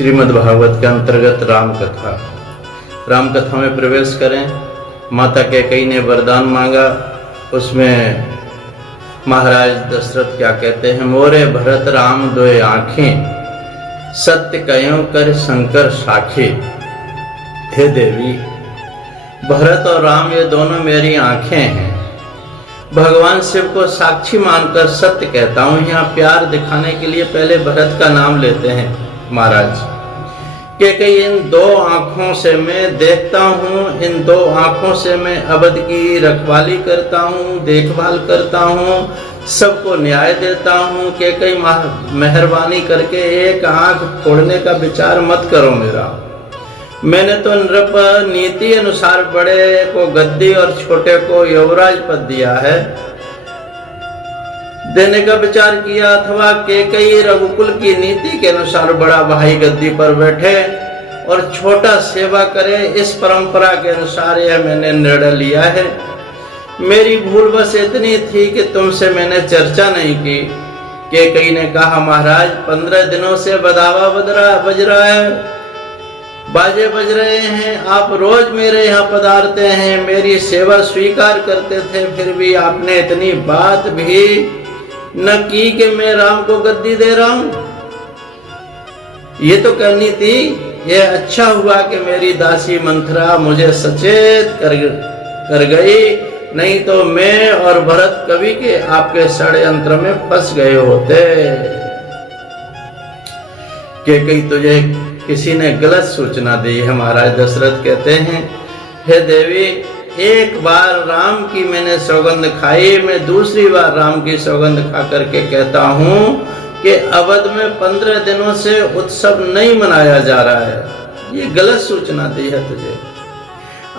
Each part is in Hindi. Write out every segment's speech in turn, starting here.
श्रीमद् भागवत के अंतर्गत राम कथा। राम कथा में प्रवेश करें। माता कैकेयी ने वरदान मांगा। उसमें महाराज दशरथ क्या कहते हैं, मोरे भरत राम दोए आँखें, सत्य कयों कर शंकर साखी। हे देवी, भरत और राम ये दोनों मेरी आंखें हैं। भगवान शिव को साक्षी मानकर सत्य कहता हूँ। यहाँ प्यार दिखाने के लिए पहले भरत का नाम लेते हैं महाराज के कई इन दो आंखों से मैं देखता हूँ, इन दो आंखों से मैं अवध की रखवाली करता हूँ, देखभाल करता हूँ, सबको न्याय देता हूँ। के कई मेहरबानी करके एक आंख फोड़ने का विचार मत करो मेरा। मैंने तो नृप नीति अनुसार बड़े को गद्दी और छोटे को युवराज पद दिया है, देने का विचार किया, अथवा कैकेयी रघुकुल की नीति के अनुसार बड़ा भाई गद्दी पर बैठे और छोटा सेवा करे, इस परंपरा के अनुसार यह मैंने निर्णय लिया है। मेरी भूल बस इतनी थी कि तुमसे मैंने चर्चा नहीं की। कैकेयी ने कहा, महाराज 15 दिनों से बदावा बज रहा है, बाजे बज रहे हैं, आप रोज मेरे यहाँ पधारते हैं, मेरी सेवा स्वीकार करते थे, फिर भी आपने इतनी बात भी न की कि मैं राम को गद्दी दे रहा हूं। ये तो करनी थी। ये अच्छा हुआ कि मेरी दासी मंथरा मुझे सचेत कर गई, नहीं तो मैं और भरत कवि के आपके षड्यंत्र में फंस गए होते। कैकेयी तुझे किसी ने गलत सूचना दी है। महाराज दशरथ कहते हैं, हे देवी, एक बार राम की मैंने सौगंध खाई, मैं दूसरी बार राम की सौगंध खा करके कहता हूँ कि अवध में 15 दिनों से उत्सव नहीं मनाया जा रहा है। ये गलत सूचना दी है तुझे।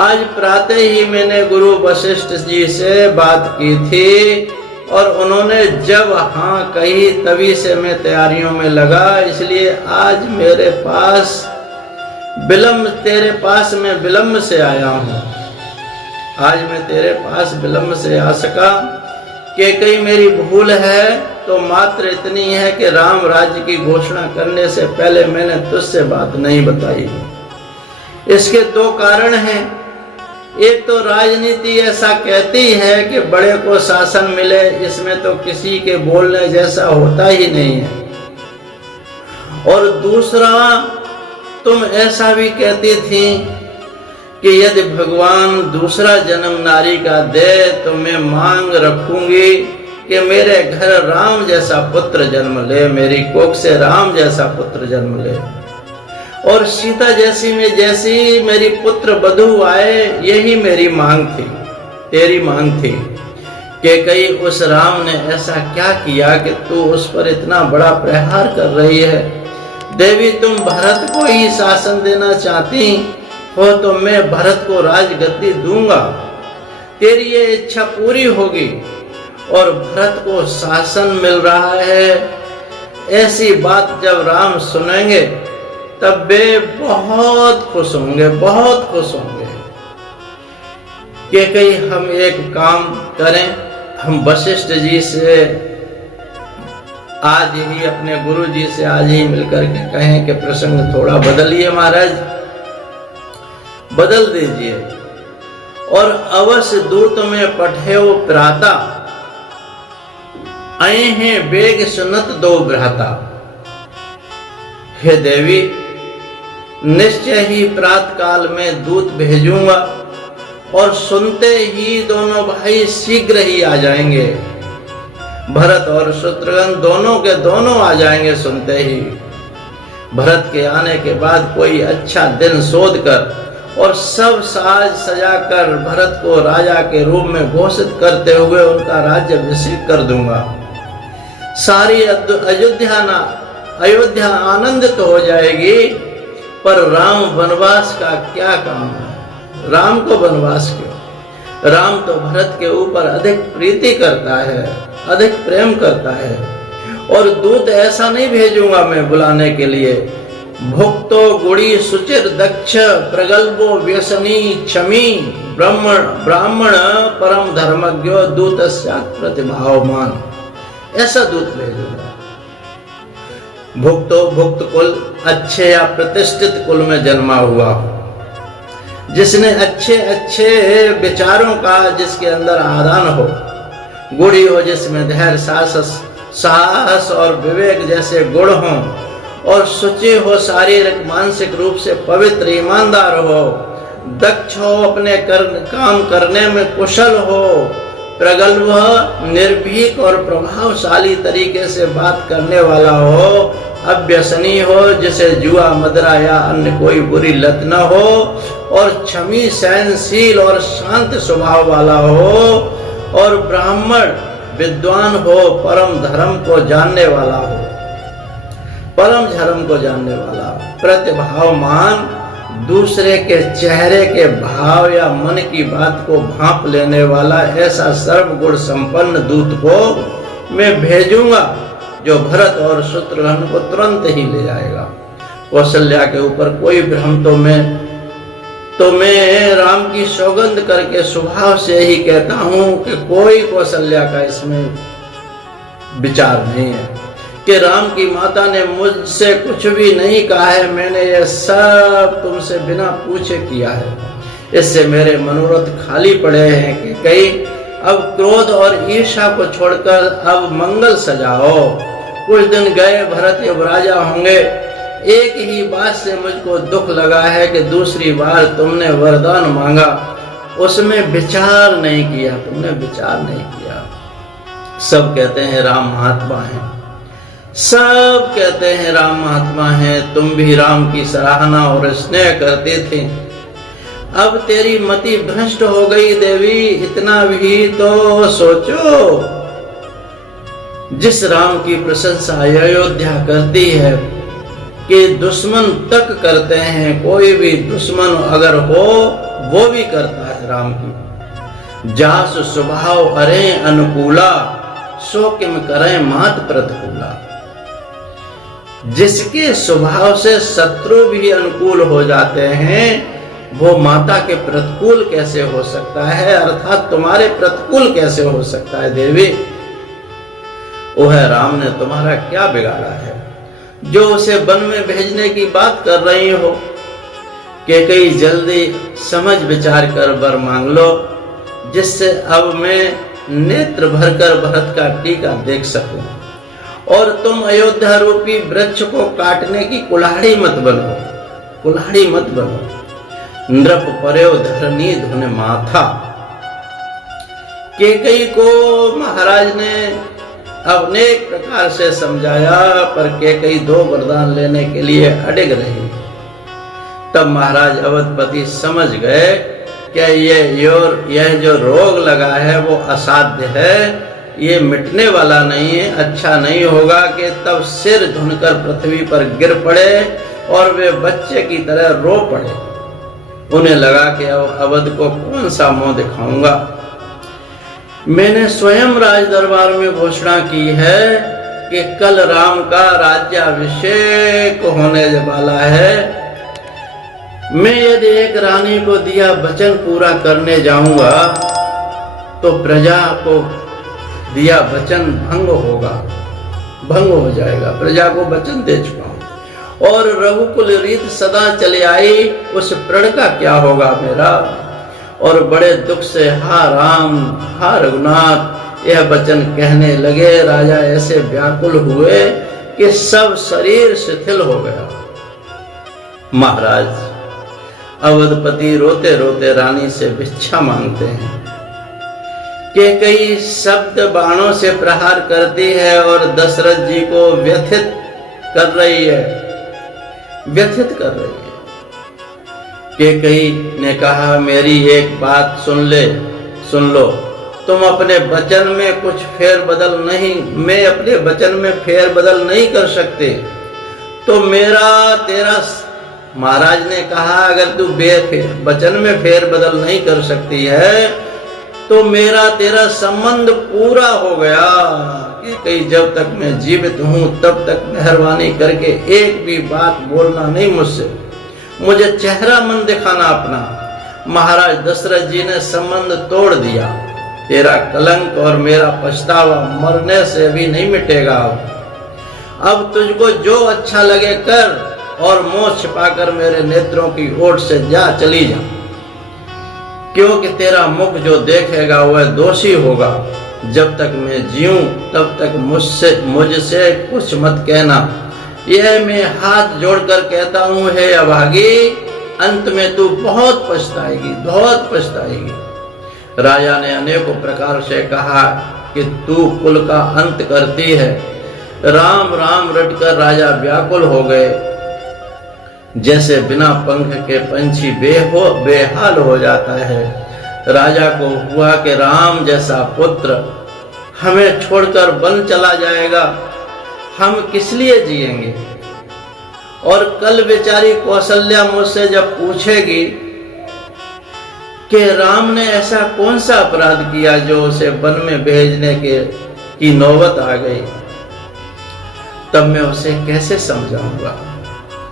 आज प्रातः ही मैंने गुरु वशिष्ठ जी से बात की थी और उन्होंने जब हाँ कही तभी से मैं तैयारियों में लगा, इसलिए आज मेरे पास तेरे पास मैं विलम्ब से आया हूँ। आज मैं तेरे पास विलम्ब से आ सका। कैकेयी मेरी भूल है तो मात्र इतनी है कि राम राज्य की घोषणा करने से पहले मैंने तुझसे बात नहीं बताई। इसके दो कारण हैं। एक तो राजनीति ऐसा कहती है कि बड़े को शासन मिले, इसमें तो किसी के बोलने जैसा होता ही नहीं है। और दूसरा, तुम ऐसा भी कहती थी कि यदि भगवान दूसरा जन्म नारी का दे तो मैं मांग रखूंगी कि मेरे घर राम जैसा पुत्र जन्म ले, मेरी कोख से राम जैसा पुत्र जन्म ले, और सीता जैसी मेरी पुत्र बधू आए, यही मेरी मांग थी, तेरी मांग थी। कैकेयी, उस राम ने ऐसा क्या किया कि तू उस पर इतना बड़ा प्रहार कर रही है? देवी, तुम भरत को ही शासन देना चाहती हो तो मैं भरत को राजगद्दी दूंगा, तेरी ये इच्छा पूरी होगी और भरत को शासन मिल रहा है, ऐसी बात जब राम सुनेंगे तब वे बहुत खुश होंगे, बहुत खुश होंगे। कैकेयी, हम एक काम करें, हम वशिष्ठ जी से आज ही, अपने गुरु जी से आज ही मिलकर के कहें कि प्रसंग थोड़ा बदलिए महाराज, बदल दीजिए, और अवश्य दूत में पठेओ प्राता, आए हैं बेग सुनत दो भ्राता। हे देवी, निश्चय ही प्रातः काल में दूत भेजूंगा और सुनते ही दोनों भाई शीघ्र ही आ जाएंगे। भरत और शत्रुघ्न दोनों के दोनों आ जाएंगे सुनते ही। भरत के आने के बाद कोई अच्छा दिन शोध कर और सब साज सजाकर भरत को राजा के रूप में घोषित करते हुए उनका राज्याभिषेक कर दूंगा। सारी अयोध्या आनंदित हो जाएगी। पर राम वनवास का क्या काम है? राम को वनवास क्यों? राम तो भरत के ऊपर अधिक प्रीति करता है, अधिक प्रेम करता है, और दूत ऐसा नहीं भेजूंगा मैं बुलाने के लिए। भुक्तो गुड़ी सुचिर दक्ष प्रगल्भो व्यसनी क्षमी ब्राह्मण परम धर्मज्ञो दूत प्रतिभावमान, ऐसा दूत भेजूंगा। भुक्तो भुक्त कुल, अच्छे या प्रतिष्ठित कुल में जन्मा हुआ हो, जिसने अच्छे अच्छे विचारों का जिसके अंदर आदान हो, गुणी हो जिसमें धैर्य साहस और विवेक जैसे गुण हों, और शुचि हो, शारीरिक मानसिक रूप से पवित्र ईमानदार हो, दक्ष हो, अपने काम करने में कुशल हो, प्रगल्भ निर्भीक और प्रभावशाली तरीके से बात करने वाला हो, अव्यसनी हो, जिसे जुआ मदरा या अन्य कोई बुरी लत न हो, और क्षमी सहनशील और शांत स्वभाव वाला हो, और ब्राह्मण विद्वान हो, परम धर्म को जानने वाला हो, परम धर्म को जानने वाला, प्रतिभावमान, दूसरे के चेहरे के भाव या मन की बात को भांप लेने वाला ऐसा सर्वगुण संपन्न दूत को मैं भेजूंगा, जो भरत और शत्रुघ्न को तुरंत ही ले जाएगा। कौशल्या के ऊपर कोई भ्रम तो मैं राम की सौगंध करके स्वभाव से ही कहता हूं कि कोई कौशल्या का इसमें विचार नहीं है कि राम की माता ने मुझसे कुछ भी नहीं कहा है, मैंने यह सब तुमसे बिना पूछे किया है। इससे मेरे मनोरथ खाली पड़े हैं कि कहीं अब क्रोध और ईर्ष्या को छोड़कर अब मंगल सजाओ। कुछ दिन गए, भरत युवराजा होंगे। एक ही बात से मुझको दुख लगा है कि दूसरी बार तुमने वरदान मांगा, उसमें विचार नहीं किया, तुमने विचार नहीं किया। सब कहते हैं राम महात्मा है, सब कहते हैं राम महात्मा है, तुम भी राम की सराहना और स्नेह करते थे। अब तेरी मति भ्रष्ट हो गई देवी, इतना भी तो सोचो। जिस राम की प्रशंसा अयोध्या करती है कि दुश्मन तक करते हैं, कोई भी दुश्मन अगर हो वो भी करता है राम की। जास स्वभाव अरे अनुकूला, सो किम करें मात प्रतिकूला। जिसके स्वभाव से शत्रु भी अनुकूल हो जाते हैं, वो माता के प्रतिकूल कैसे हो सकता है, अर्थात तुम्हारे प्रतिकूल कैसे हो सकता है देवी। वह राम ने तुम्हारा क्या बिगाड़ा है जो उसे वन में भेजने की बात कर रही हो। कि कई जल्दी समझ विचार कर वर मांग लो, जिससे अब मैं नेत्र भरकर भरत का टीका देख सकूं, और तुम अयोध्या रूपी वृक्ष को काटने की कुल्हाड़ी मत बनो, कुल्हाड़ी मत बनो। नृप पर्यो धरनी धुन माथा। केकई को महाराज ने अनेक प्रकार से समझाया, पर केकई दो वरदान लेने के लिए अड़िग रही। तब महाराज अवधपति समझ गए कि यह जो रोग लगा है वो असाध्य है, ये मिटने वाला नहीं है। अच्छा नहीं होगा कि तब सिर धुनकर पृथ्वी पर गिर पड़े और वे बच्चे की तरह रो पड़े। उन्हें लगा कि अवध को कौन सा मुंह दिखाऊंगा। मैंने स्वयं राज दरबार में घोषणा की है कि कल राम का राज्याभिषेक होने वाला है। मैं यदि एक रानी को दिया वचन पूरा करने जाऊंगा तो प्रजा को दिया वचन भंग होगा, भंग हो जाएगा। प्रजा को वचन दे चुका हूं और रघुकुल रीत सदा चले आई, उस प्रण का क्या होगा मेरा। और बड़े दुख से हा राम हा रघुनाथ यह वचन कहने लगे। राजा ऐसे व्याकुल हुए कि सब शरीर शिथिल हो गया। महाराज अवधपति रोते रोते रानी से भिक्षा मांगते हैं कि कई शब्द बाणों से प्रहार करती है और दशरथ जी को व्यथित कर रही है, व्यथित कर रही है। केकई ने कहा मेरी एक बात सुन लो, तुम अपने वचन में कुछ फेर बदल नहीं, मैं अपने वचन में फेर बदल नहीं कर सकते, तो मेरा तेरा। महाराज ने कहा अगर तू वचन में फेर बदल नहीं कर सकती है तो मेरा तेरा संबंध पूरा हो गया। कि जब तक मैं जीवित हूं तब तक मेहरबानी करके एक भी बात बोलना नहीं मुझसे, मुझे चेहरा मन दिखाना अपना। महाराज दशरथ जी ने संबंध तोड़ दिया। तेरा कलंक और मेरा पछतावा मरने से भी नहीं मिटेगा। अब तुझको जो अच्छा लगे कर और मुंह छिपाकर मेरे नेत्रों की ओट से जा, चली जा, क्योंकि तेरा मुख जो देखेगा वह दोषी होगा। जब तक मैं जीऊं तब तक मुझसे कुछ मत कहना। यह मैं हाथ जोड़कर कहता हूं, हे अभागी, अंत में तू बहुत पछताएगी, बहुत पछताएगी। राजा ने अनेकों प्रकार से कहा कि तू कुल का अंत करती है। राम राम रटकर राजा व्याकुल हो गए, जैसे बिना पंख के पंछी बेहाल हो जाता है। राजा को हुआ कि राम जैसा पुत्र हमें छोड़कर वन चला जाएगा, हम किस लिए जिएंगे। और कल बेचारी कौशल्या मुझसे जब पूछेगी कि राम ने ऐसा कौन सा अपराध किया जो उसे वन में भेजने की नौबत आ गई, तब मैं उसे कैसे समझाऊंगा,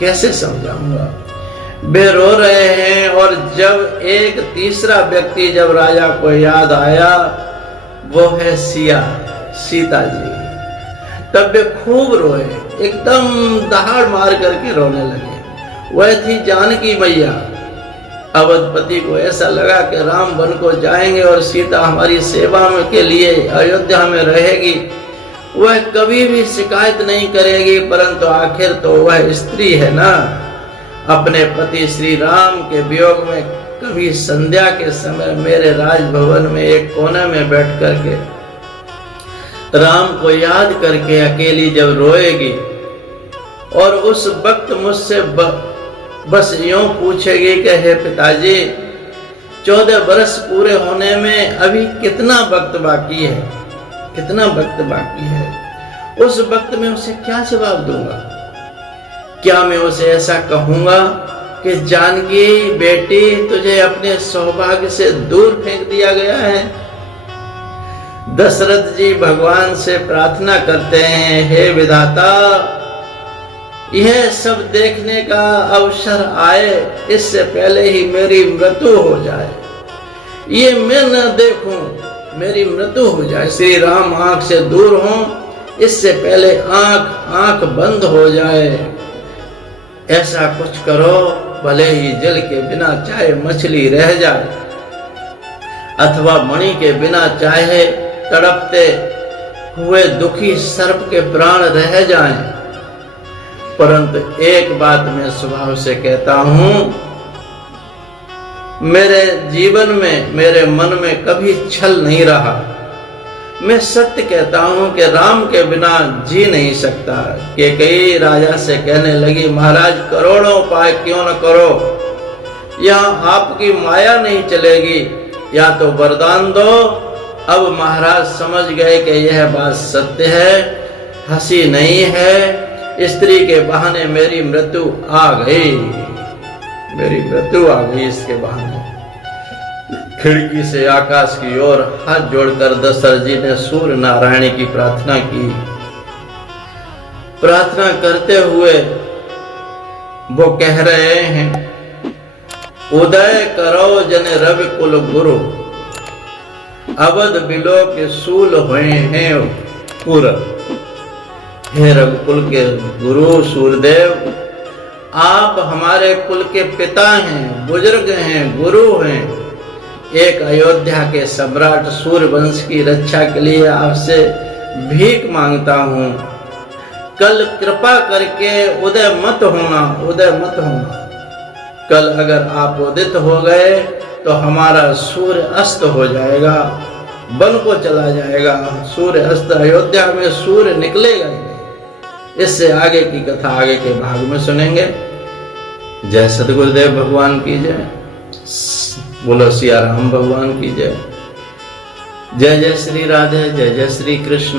कैसे समझाऊंगा। वे रो रहे हैं। और जब एक तीसरा व्यक्ति जब राजा को याद आया, वो है सीता जी, तब वे खूब रोए, एकदम दहाड़ मार करके रोने लगे। वह थी जानकी मैया। अवधपति को ऐसा लगा कि राम वन को जाएंगे और सीता हमारी सेवा में के लिए अयोध्या में रहेगी, वह कभी भी शिकायत नहीं करेगी। परंतु आखिर तो वह स्त्री है ना। अपने पति श्री राम के वियोग में कभी संध्या के समय मेरे राजभवन में एक कोने में बैठ करके राम को याद करके अकेली जब रोएगी और उस वक्त मुझसे बस यूं पूछेगी कि हे पिताजी, 14 बरस पूरे होने में अभी कितना वक्त बाकी है, कितना वक्त बाकी है। उस वक्त में उसे क्या जवाब दूंगा? क्या मैं उसे ऐसा कहूंगा कि जानकी बेटी, तुझे अपने सौभाग्य से दूर फेंक दिया गया है? दशरथ जी भगवान से प्रार्थना करते हैं, हे विधाता, यह सब देखने का अवसर आए इससे पहले ही मेरी मृत्यु हो जाए, ये मैं न देखूं, मेरी मृत्यु हो जाए। श्री राम आंख से दूर हों इससे पहले आंख बंद हो जाए। ऐसा कुछ करो, भले ही जल के बिना चाहे मछली रह जाए, अथवा मणि के बिना चाहे तड़पते हुए दुखी सर्प के प्राण रह जाएं। परंतु एक बात मैं स्वभाव से कहता हूं, मेरे जीवन में, मेरे मन में कभी छल नहीं रहा। मैं सत्य कहता हूं कि राम के बिना जी नहीं सकता। कि कई राजा से कहने लगी, महाराज करोड़ों उपाय क्यों न करो, यहाँ आपकी माया नहीं चलेगी, या तो वरदान दो। अब महाराज समझ गए कि यह बात सत्य है, हंसी नहीं है। स्त्री के बहाने मेरी मृत्यु आ गई, मेरी मृत्यु आ गई इसके बहाने। खिड़की से आकाश की ओर हाथ जोड़कर दशरथ जी ने सूर्य नारायण की प्रार्थना की। प्रार्थना करते हुए वो कह रहे हैं, उदय करो जन रवि कुल गुरु, अवध बिलो के सूल हुए हैं पुर। हे रघुकुल के गुरु सूर्यदेव, आप हमारे कुल के पिता हैं, बुजुर्ग हैं, गुरु हैं। एक अयोध्या के सम्राट सूर्यवंश की रक्षा के लिए आपसे भीख मांगता हूं, कल कृपा करके उदय मत होना, उदय मत होना। कल अगर आप उदित हो गए तो हमारा सूर्य अस्त हो जाएगा, वन को चला जाएगा। सूर्य अस्त, अयोध्या में सूर्य निकलेगा ही नहीं। इससे आगे की कथा आगे के भाग में सुनेंगे। जय सतगुरुदेव भगवान की जय, बोलो सिया राम भगवान की जय। जय जय श्री राधे, जय जय श्री कृष्ण।